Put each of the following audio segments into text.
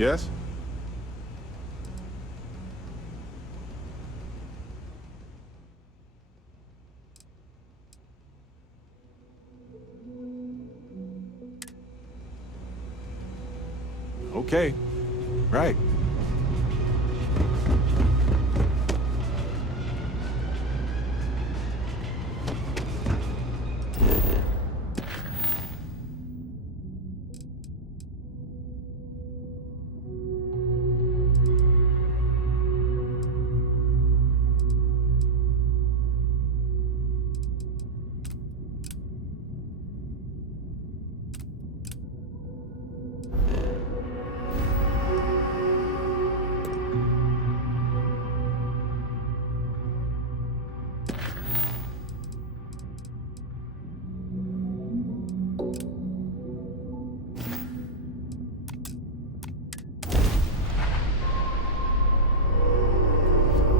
Yes? Okay. Right.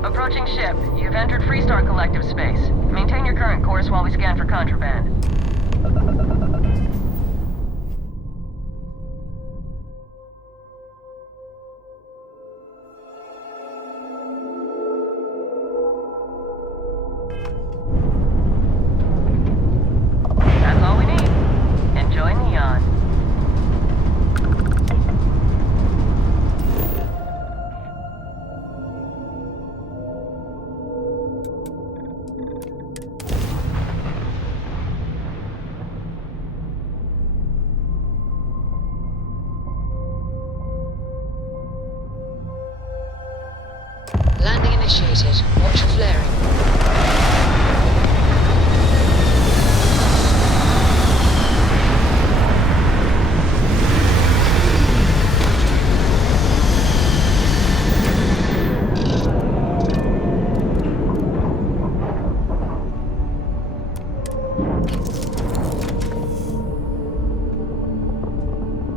Approaching ship. You've entered Freestar Collective space. Maintain your current course while we scan for contraband. That's all we need. Enjoy Neon. Landing initiated. Watch for flaring.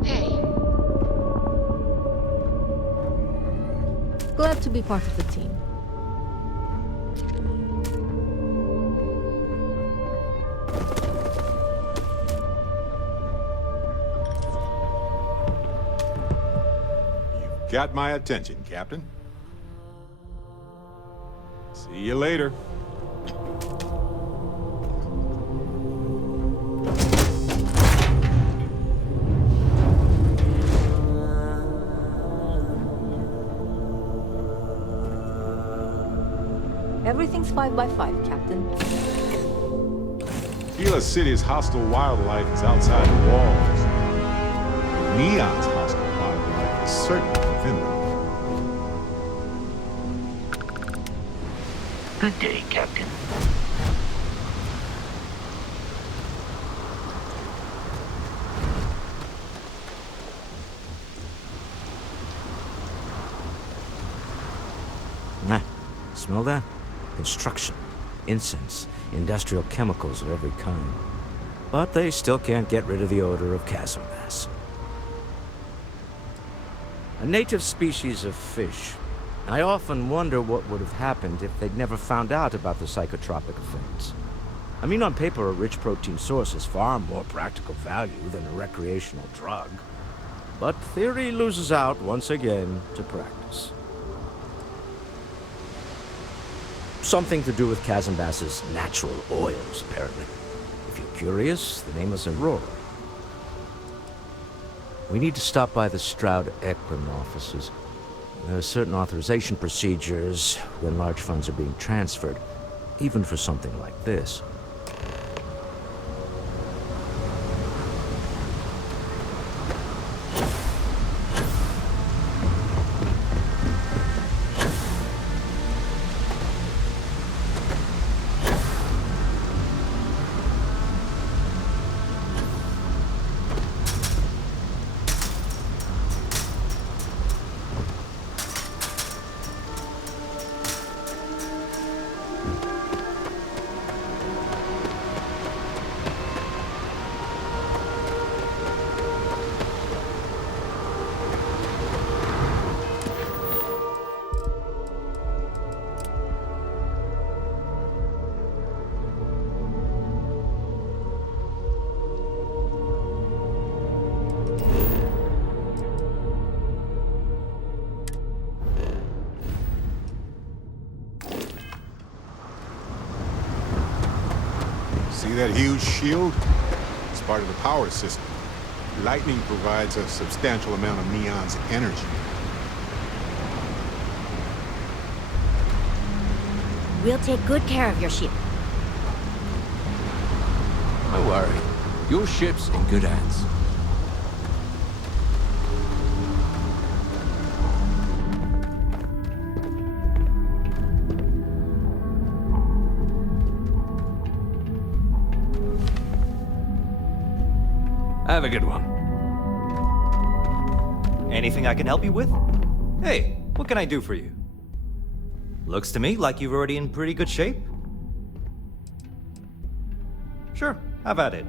Hey, Glad to be part of the team. You've got my attention, Captain. See you later. Everything's 5 by 5, Captain. Gila City's hostile wildlife is outside the walls. Neon's hostile wildlife is certainly within them. Good day, Captain. Smell that? Construction, incense, industrial chemicals of every kind. But they still can't get rid of the odor of chasm bass. A native species of fish. I often wonder what would have happened if they'd never found out about the psychotropic effects. I mean, on paper, a rich protein source is far more practical value than a recreational drug. But theory loses out once again to practice. Something to do with chasm bass's natural oils, apparently. If you're curious, the name is Aurora. We need to stop by the Stroud-Ekman offices. There are certain authorization procedures when large funds are being transferred, even for something like this. See that huge shield? It's part of the power system. Lightning provides a substantial amount of Neon's energy. We'll take good care of your ship. Don't worry. Your ship's in good hands. Have a good one. Anything I can help you with? Hey, what can I do for you? Looks to me like you're already in pretty good shape. Sure, have at it.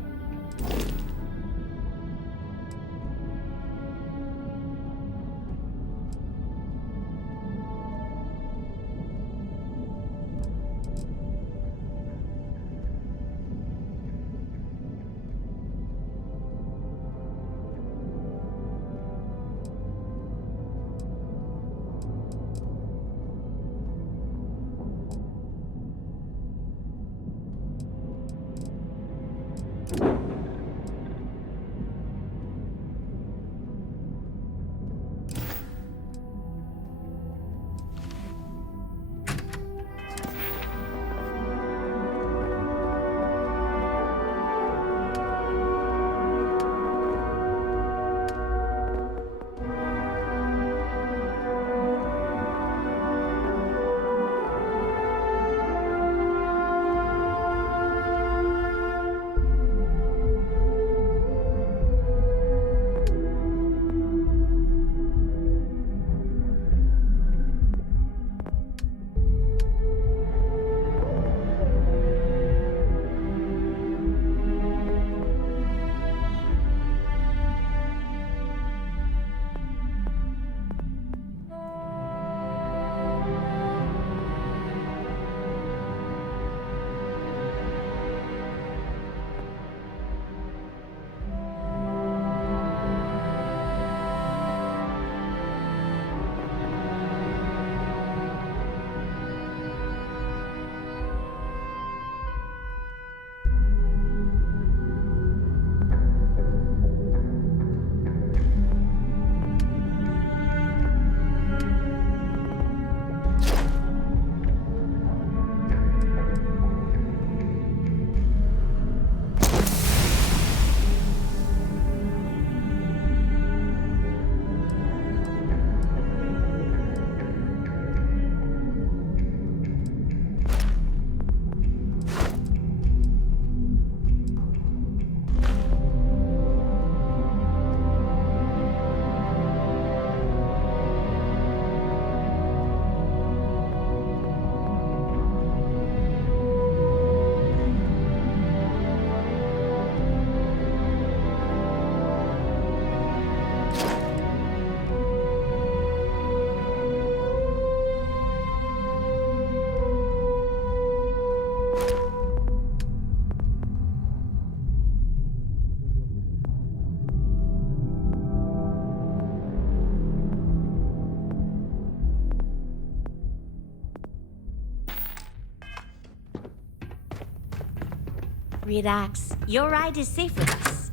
Relax. Your ride is safe with us.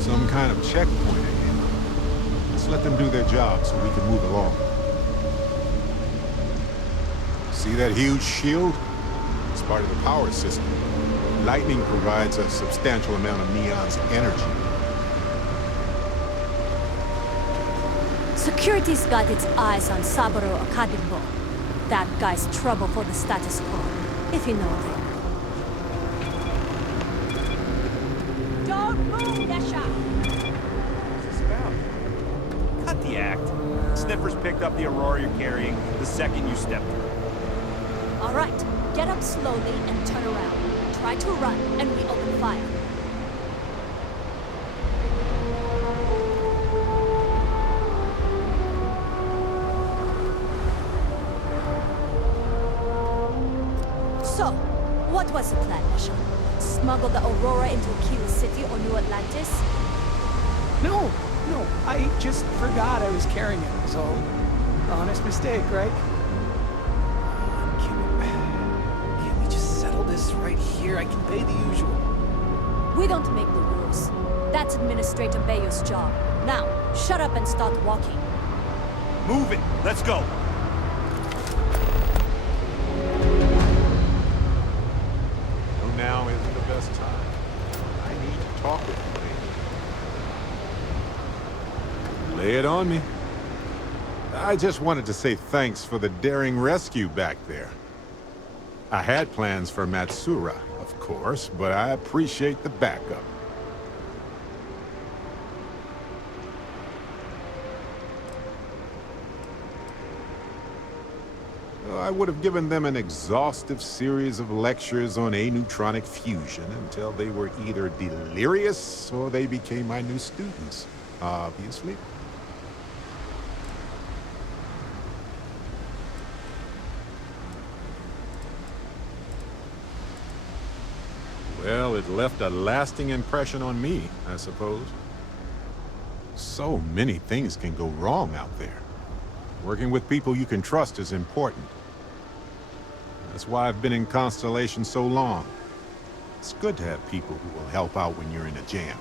Some kind of checkpoint ahead. Let's let them do their job so we can move along. See that huge shield? It's part of the power system. Lightning provides a substantial amount of Neon's energy. Security's got its eyes on Saburo Akadimbo. That guy's trouble for the status quo, if you know him. Don't move, Desha! What's this about? Cut the act. Sniffers picked up the Aurora you're carrying the second you stepped through. All right, get up slowly and turn around. Try to run, and we open fire. mission? Smuggle the Aurora into Kilo City or New Atlantis? No, I just forgot I was carrying it, was all. Honest mistake, right? Can we just settle this right here? I can pay the usual. We don't make the rules. That's Administrator Bayou's job. Now, shut up and start walking. Move it! Let's go! No, now isn't the best time. I need to talk with you. Lay it on me. I just wanted to say thanks for the daring rescue back there. I had plans for Matsura, of course, but I appreciate the backup. I would have given them an exhaustive series of lectures on aneutronic fusion until they were either delirious or they became my new students, obviously. Well, it left a lasting impression on me, I suppose. So many things can go wrong out there. Working with people you can trust is important. That's why I've been in Constellation so long. It's good to have people who will help out when you're in a jam.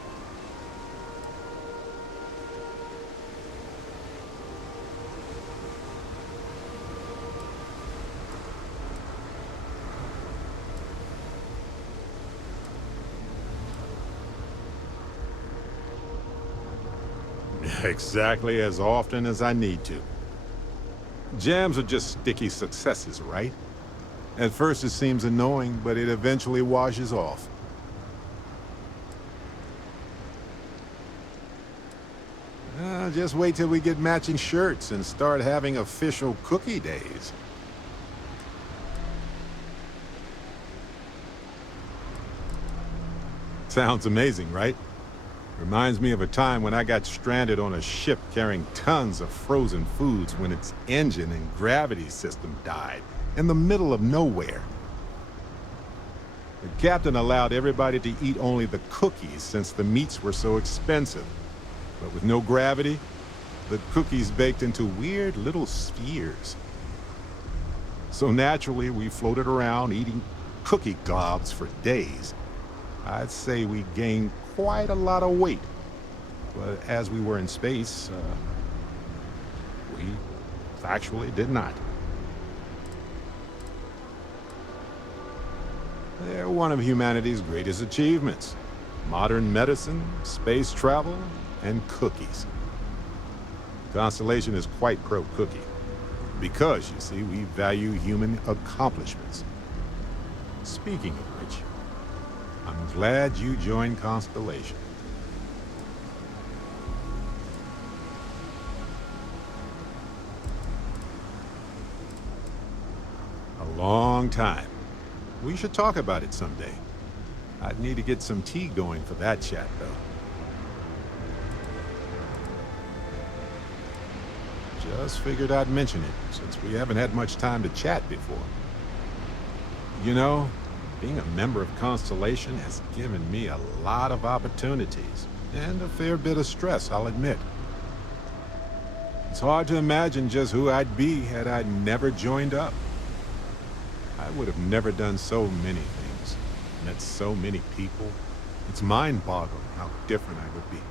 Exactly as often as I need to. Jams are just sticky successes, right? At first it seems annoying, but it eventually washes off. Just wait till we get matching shirts and start having official cookie days. Sounds amazing, right? Reminds me of a time when I got stranded on a ship carrying tons of frozen foods when its engine and gravity system died in the middle of nowhere. The captain allowed everybody to eat only the cookies since the meats were so expensive. But with no gravity, the cookies baked into weird little spheres. So naturally, we floated around eating cookie globs for days. I'd say we gained quite a lot of weight. But as we were in space, we actually did not. They're one of humanity's greatest achievements. Modern medicine, space travel, and cookies. Constellation is quite pro-cookie. Because, you see, we value human accomplishments. Speaking of which, I'm glad you joined Constellation. A long time. We should talk about it someday. I'd need to get some tea going for that chat, though. Just figured I'd mention it, since we haven't had much time to chat before. You know, being a member of Constellation has given me a lot of opportunities, and a fair bit of stress, I'll admit. It's hard to imagine just who I'd be had I never joined up. I would have never done so many things, met so many people. It's mind-boggling how different I would be.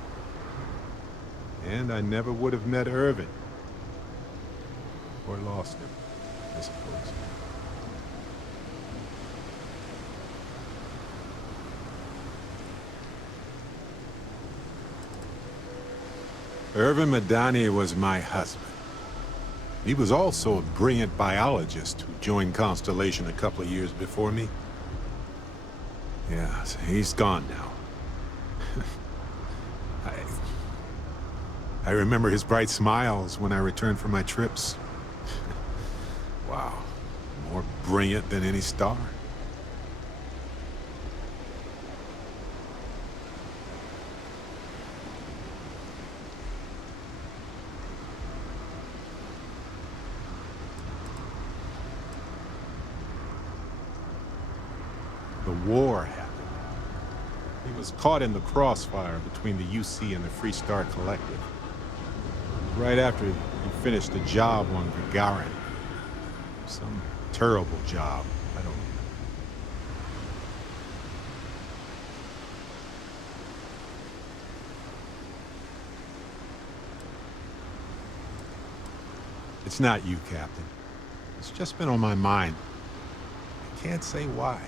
And I never would have met Irvin. Or lost him, I suppose. Irvin Madani was my husband. He was also a brilliant biologist who joined Constellation a couple of years before me. Yeah, so he's gone now. I remember his bright smiles when I returned from my trips. Wow, more brilliant than any star. The war happened. He was caught in the crossfire between the UC and the Freestar Collective. Right after he finished the job on Gagarin. Some terrible job. I don't know. It's not you, Captain. It's just been on my mind. I can't say why.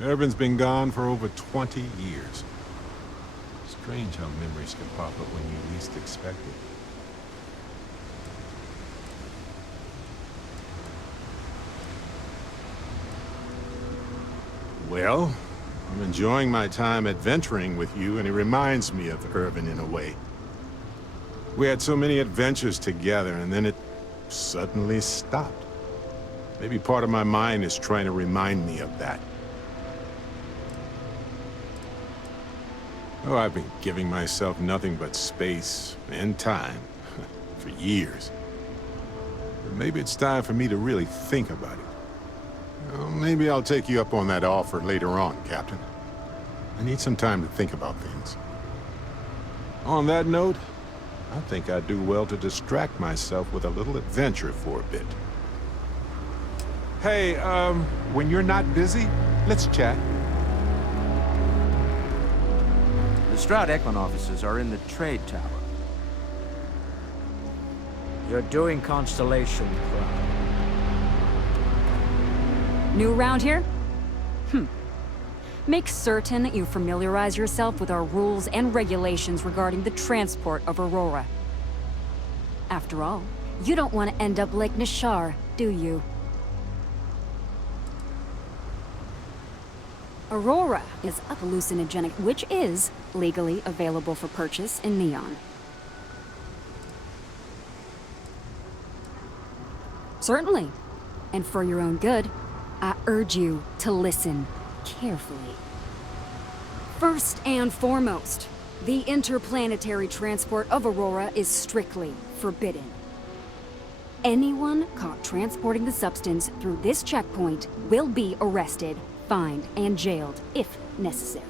Urban's been gone for over 20 years. Strange how memories can pop up when you least expect it. Well, I'm enjoying my time adventuring with you, and it reminds me of Urban in a way. We had so many adventures together, and then it suddenly stopped. Maybe part of my mind is trying to remind me of that. Oh, I've been giving myself nothing but space and time for years. But maybe it's time for me to really think about it. Well, maybe I'll take you up on that offer later on, Captain. I need some time to think about things. On that note, I think I'd do well to distract myself with a little adventure for a bit. Hey, when you're not busy, let's chat. The Stroud-Ekman offices are in the trade tower. You're doing Constellation proud. New around here? Make certain that you familiarize yourself with our rules and regulations regarding the transport of Aurora. After all, you don't want to end up like Nishar, do you? Aurora is a hallucinogenic, which is legally available for purchase in Neon. Certainly. And for your own good, I urge you to listen carefully. First and foremost, the interplanetary transport of Aurora is strictly forbidden. Anyone caught transporting the substance through this checkpoint will be arrested, fined, and jailed if necessary.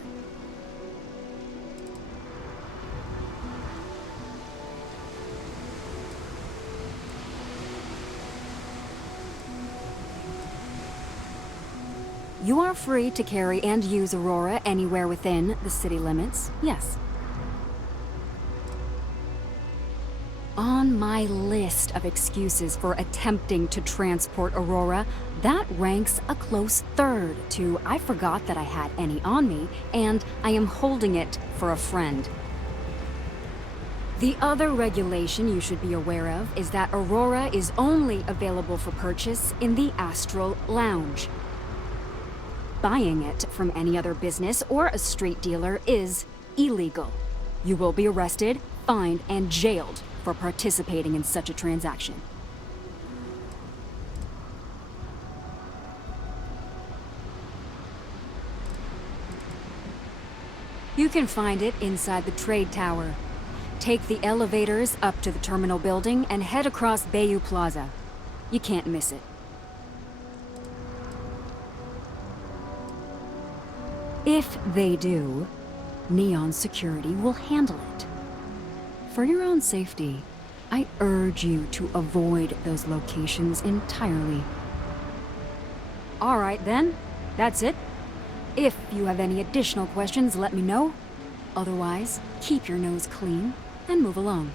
You are free to carry and use Aurora anywhere within the city limits, yes. On my list of excuses for attempting to transport Aurora, that ranks a close third to I forgot that I had any on me, and I am holding it for a friend. The other regulation you should be aware of is that Aurora is only available for purchase in the Astral Lounge. Buying it from any other business or a street dealer is illegal. You will be arrested, fined, and jailed for participating in such a transaction. You can find it inside the trade tower. Take the elevators up to the terminal building and head across Bayou Plaza. You can't miss it. If they do, Neon Security will handle it. For your own safety, I urge you to avoid those locations entirely. All right then, that's it. If you have any additional questions, let me know. Otherwise, keep your nose clean and move along.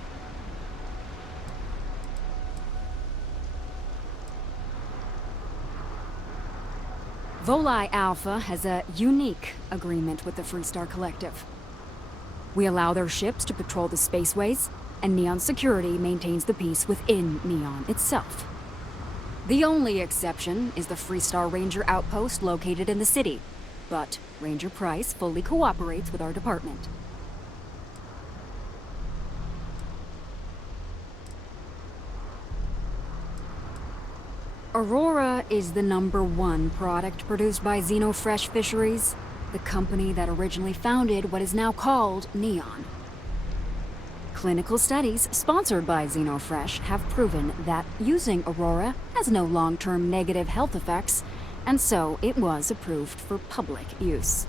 Volii Alpha has a unique agreement with the Freestar Collective. We allow their ships to patrol the spaceways, and Neon Security maintains the peace within Neon itself. The only exception is the Freestar Ranger outpost located in the city, but Ranger Price fully cooperates with our department. Aurora is the #1 product produced by Xenofresh Fisheries, the company that originally founded what is now called Neon. Clinical studies sponsored by Xenofresh have proven that using Aurora has no long-term negative health effects, and so it was approved for public use.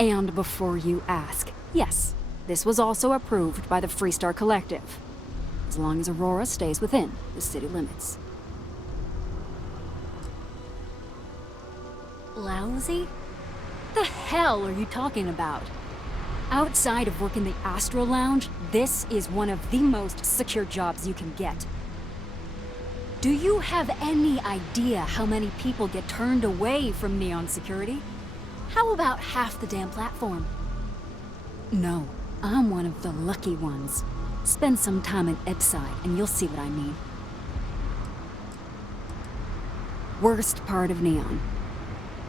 And before you ask, yes, this was also approved by the Freestar Collective, as long as Aurora stays within the city limits. Lousy? The hell are you talking about? Outside of working the Astro Lounge, this is one of the most secure jobs you can get. Do you have any idea how many people get turned away from Neon security? How about half the damn platform? No, I'm one of the lucky ones. Spend some time in Edside and you'll see what I mean. Worst part of Neon.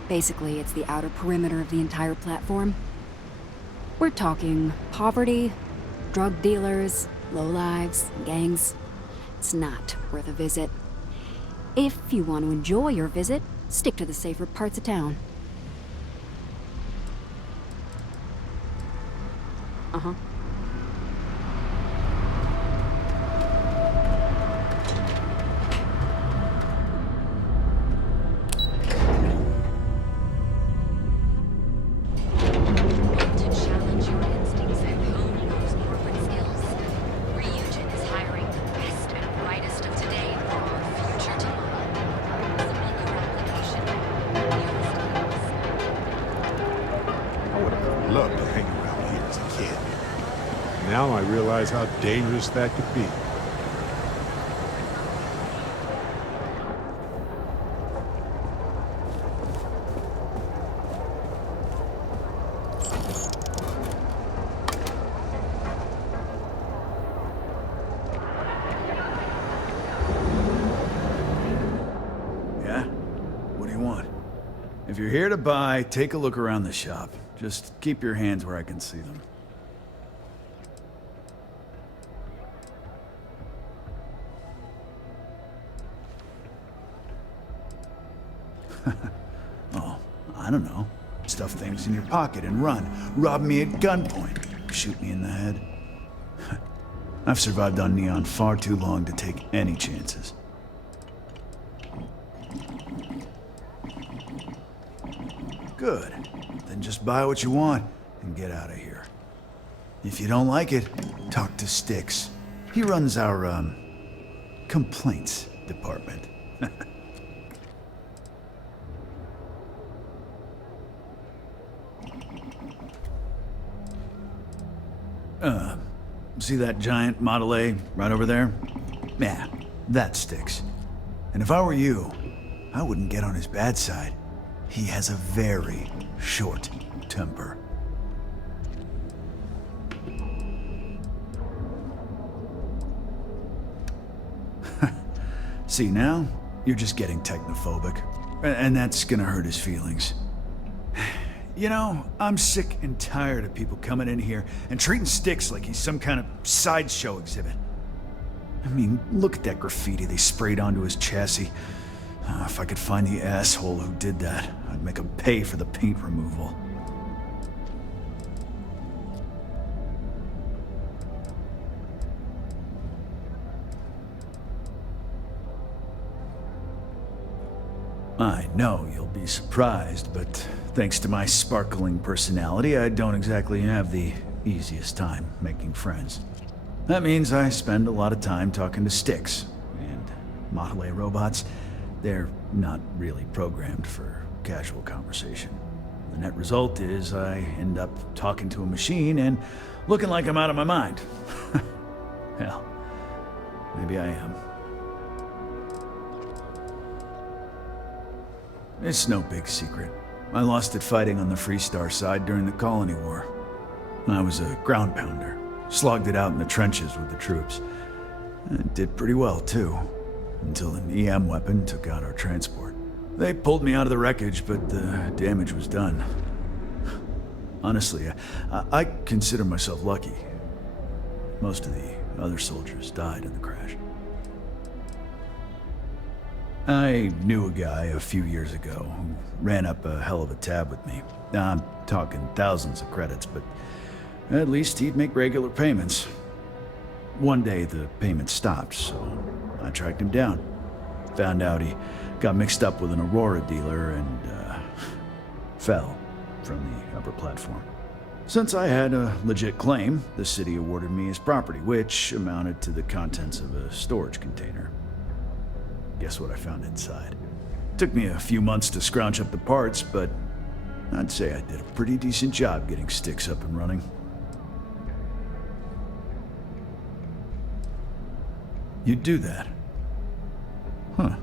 Basically, it's the outer perimeter of the entire platform. We're talking poverty, drug dealers, lowlives, gangs. It's not worth a visit. If you want to enjoy your visit, stick to the safer parts of town. Uh-huh. Loved to hang around here as a kid. Now I realize how dangerous that could be. Yeah? What do you want? If you're here to buy, take a look around the shop. Just keep your hands where I can see them. Oh, I don't know. Stuff things in your pocket and run. Rob me at gunpoint. Shoot me in the head. I've survived on Neon far too long to take any chances. Good. Then just buy what you want and get out of here. If you don't like it, talk to Styx. He runs our, complaints department. See that giant Model A right over there? Yeah, that Styx. And if I were you, I wouldn't get on his bad side. He has a very short temper. See, now, you're just getting technophobic. And that's gonna hurt his feelings. You know, I'm sick and tired of people coming in here and treating Styx like he's some kind of sideshow exhibit. I mean, look at that graffiti they sprayed onto his chassis. If I could find the asshole who did that, I'd make him pay for the paint removal. I know you'll be surprised, but thanks to my sparkling personality, I don't exactly have the easiest time making friends. That means I spend a lot of time talking to Styx, and Model A robots, they're not really programmed for casual conversation. The net result is I end up talking to a machine and looking like I'm out of my mind. Hell, maybe I am. It's no big secret. I lost it fighting on the Freestar side during the Colony War. I was a ground pounder, slogged it out in the trenches with the troops. And did pretty well, too, until an EM weapon took out our transport. They pulled me out of the wreckage, but the damage was done. Honestly, I consider myself lucky. Most of the other soldiers died in the crash. I knew a guy a few years ago who ran up a hell of a tab with me. I'm talking thousands of credits, but at least he'd make regular payments. One day the payments stopped, so I tracked him down. Found out he got mixed up with an Aurora dealer and, fell from the upper platform. Since I had a legit claim, the city awarded me his property, which amounted to the contents of a storage container. Guess what I found inside? Took me a few months to scrounge up the parts, but I'd say I did a pretty decent job getting Styx up and running. You'd do that? Huh.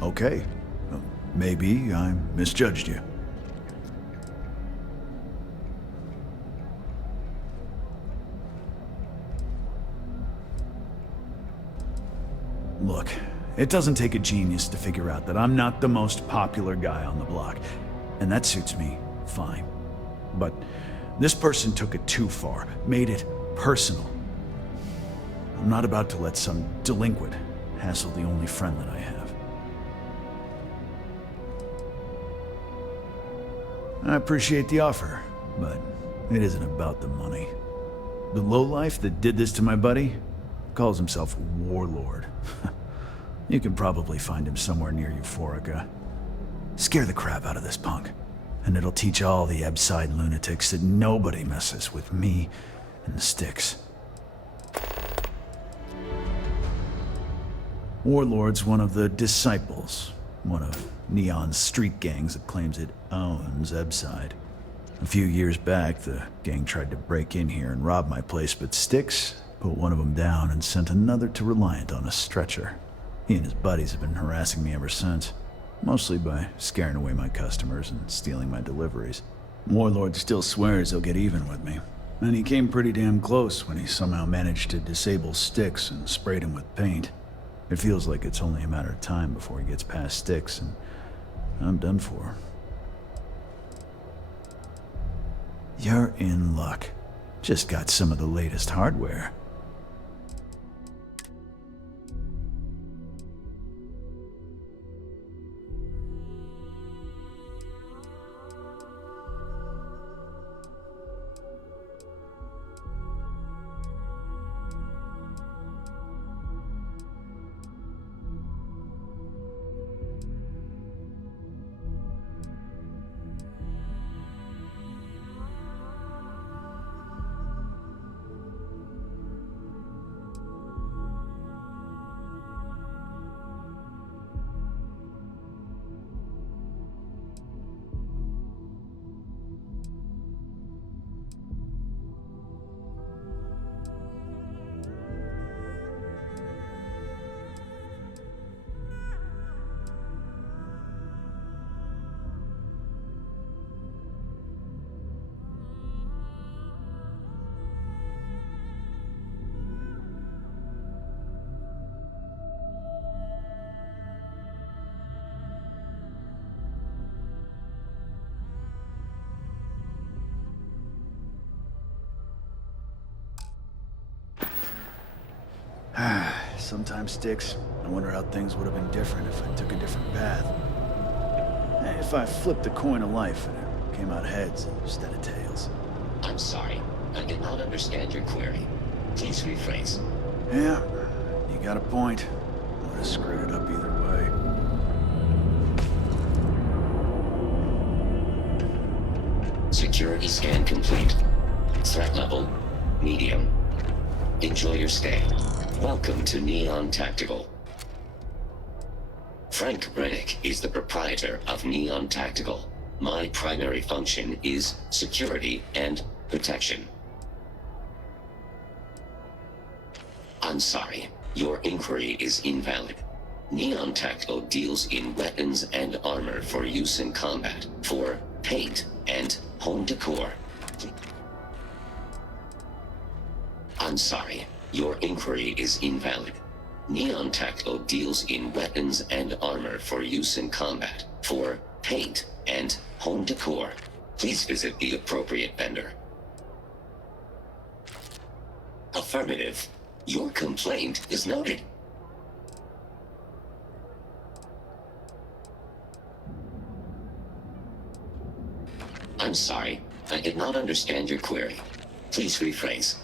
Okay. Maybe I misjudged you. Look, it doesn't take a genius to figure out that I'm not the most popular guy on the block, and that suits me fine. But this person took it too far, made it personal. I'm not about to let some delinquent hassle the only friend that I have. I appreciate the offer, but it isn't about the money. The lowlife that did this to my buddy calls himself Warlord. You can probably find him somewhere near Euphorica. Scare the crap out of this punk, and it'll teach all the Ebside lunatics that nobody messes with me and the Styx. Warlord's one of the disciples, one of Neon's street gangs that claims it owns Ebside. A few years back, the gang tried to break in here and rob my place, but Styx put one of them down and sent another to Reliant on a stretcher. He and his buddies have been harassing me ever since, mostly by scaring away my customers and stealing my deliveries. Warlord still swears he'll get even with me, and he came pretty damn close when he somehow managed to disable Styx and sprayed him with paint. It feels like it's only a matter of time before he gets past Styx, and I'm done for. You're in luck. Just got some of the latest hardware. Sometimes, Styx, I wonder how things would have been different if I took a different path. If I flipped the coin of life and it came out heads instead of tails. I'm sorry. I did not understand your query. Please rephrase. Yeah, you got a point. Would have screwed it up either way. Security scan complete. Threat level, medium. Enjoy your stay. Welcome to Neon Tactical. Frank Rennick is the proprietor of Neon Tactical. My primary function is security and protection. I'm sorry, your inquiry is invalid. Neon Tactical deals in weapons and armor for use in combat, for paint and home decor. I'm sorry, your inquiry is invalid. Neon Tactical deals in weapons and armor for use in combat, for paint and home decor. Please visit the appropriate vendor. Affirmative. Your complaint is noted. I'm sorry, I did not understand your query. Please rephrase.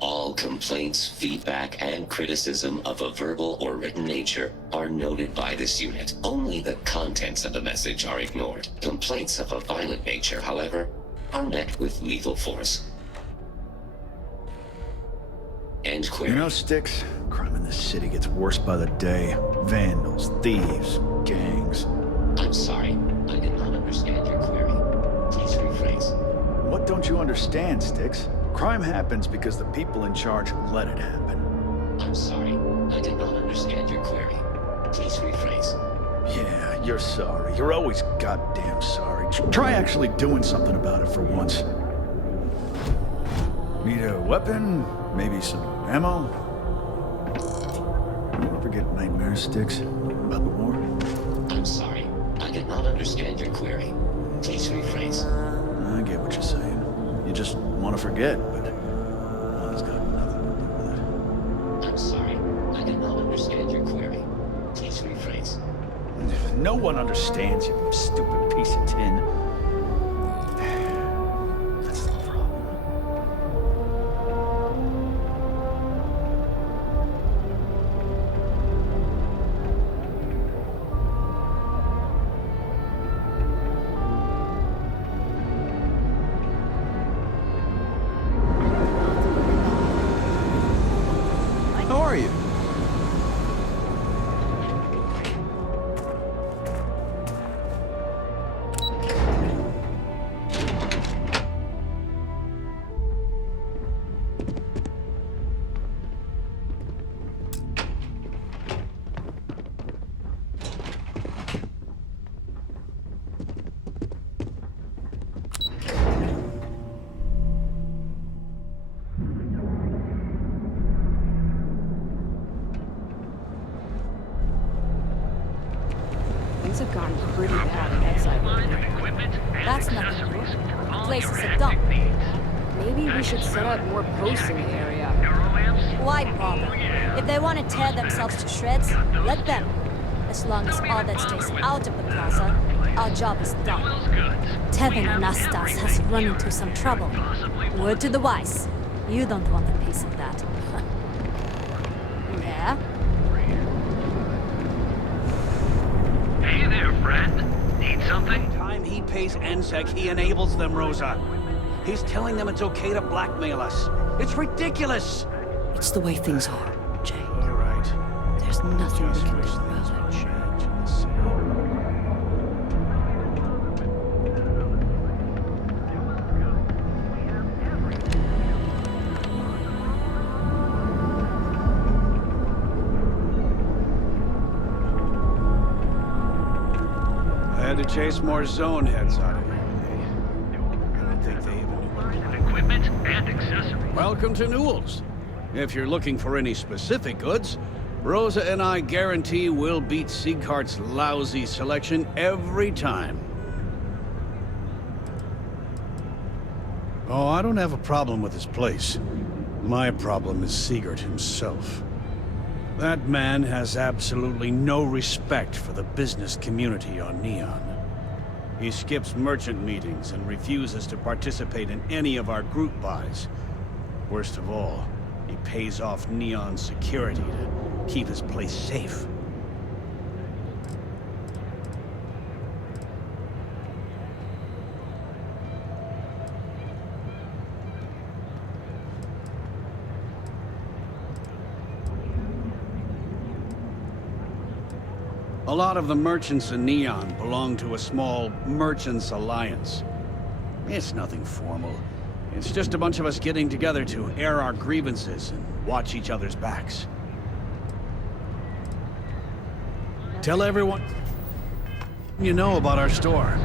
All All complaints, feedback, and criticism of a verbal or written nature are noted by this unit. Only the contents of the message are ignored. Complaints of a violent nature, however, are met with lethal force. End query. You know, Sticks, crime in this city gets worse by the day. Vandals, thieves, gangs. I'm sorry, I did not understand your query. Please rephrase. What don't you understand, Sticks? Crime happens because the people in charge let it happen. I'm sorry, I did not understand your query. Please rephrase. Yeah, you're sorry. You're always goddamn sorry. Try actually doing something about it for once. Need a weapon? Maybe some ammo? You ever get nightmares, Sticks? About the war? I'm sorry, I did not understand your query. Please rephrase. I get what you're saying. You just want to forget, but it's got nothing to do with it. I'm sorry, I did not understand your query. Please rephrase. No one understands you, you stupid piece of tin. That's the problem. How are you? Things have gotten pretty bad outside right now. That's nothing new. The place is a dump. Maybe we should set up more posts in the area. Why bother? If they want to tear themselves to shreds, let them. As long as all that stays out of the plaza, our job is done. Tevin Anastas has run into some trouble. Word to the wise. You don't want a piece of that. Yeah? Hey there, friend. Need something? Time he pays NSEC, he enables them, Rosa. He's telling them it's okay to blackmail us. It's ridiculous! It's the way things are, Jay. All right. There's nothing we can do about it. I had to chase more zone heads out of here today. I don't think they even knew what equipment and accessories. Welcome to Newell's. If you're looking for any specific goods, Rosa and I guarantee we'll beat Sieghart's lousy selection every time. Oh, I don't have a problem with this place. My problem is Siegert himself. That man has absolutely no respect for the business community on Neon. He skips merchant meetings and refuses to participate in any of our group buys. Worst of all, he pays off Neon's security to keep his place safe. A lot of the merchants in Neon belong to a small Merchants Alliance. It's nothing formal. It's just a bunch of us getting together to air our grievances and watch each other's backs. Tell everyone you know about our store.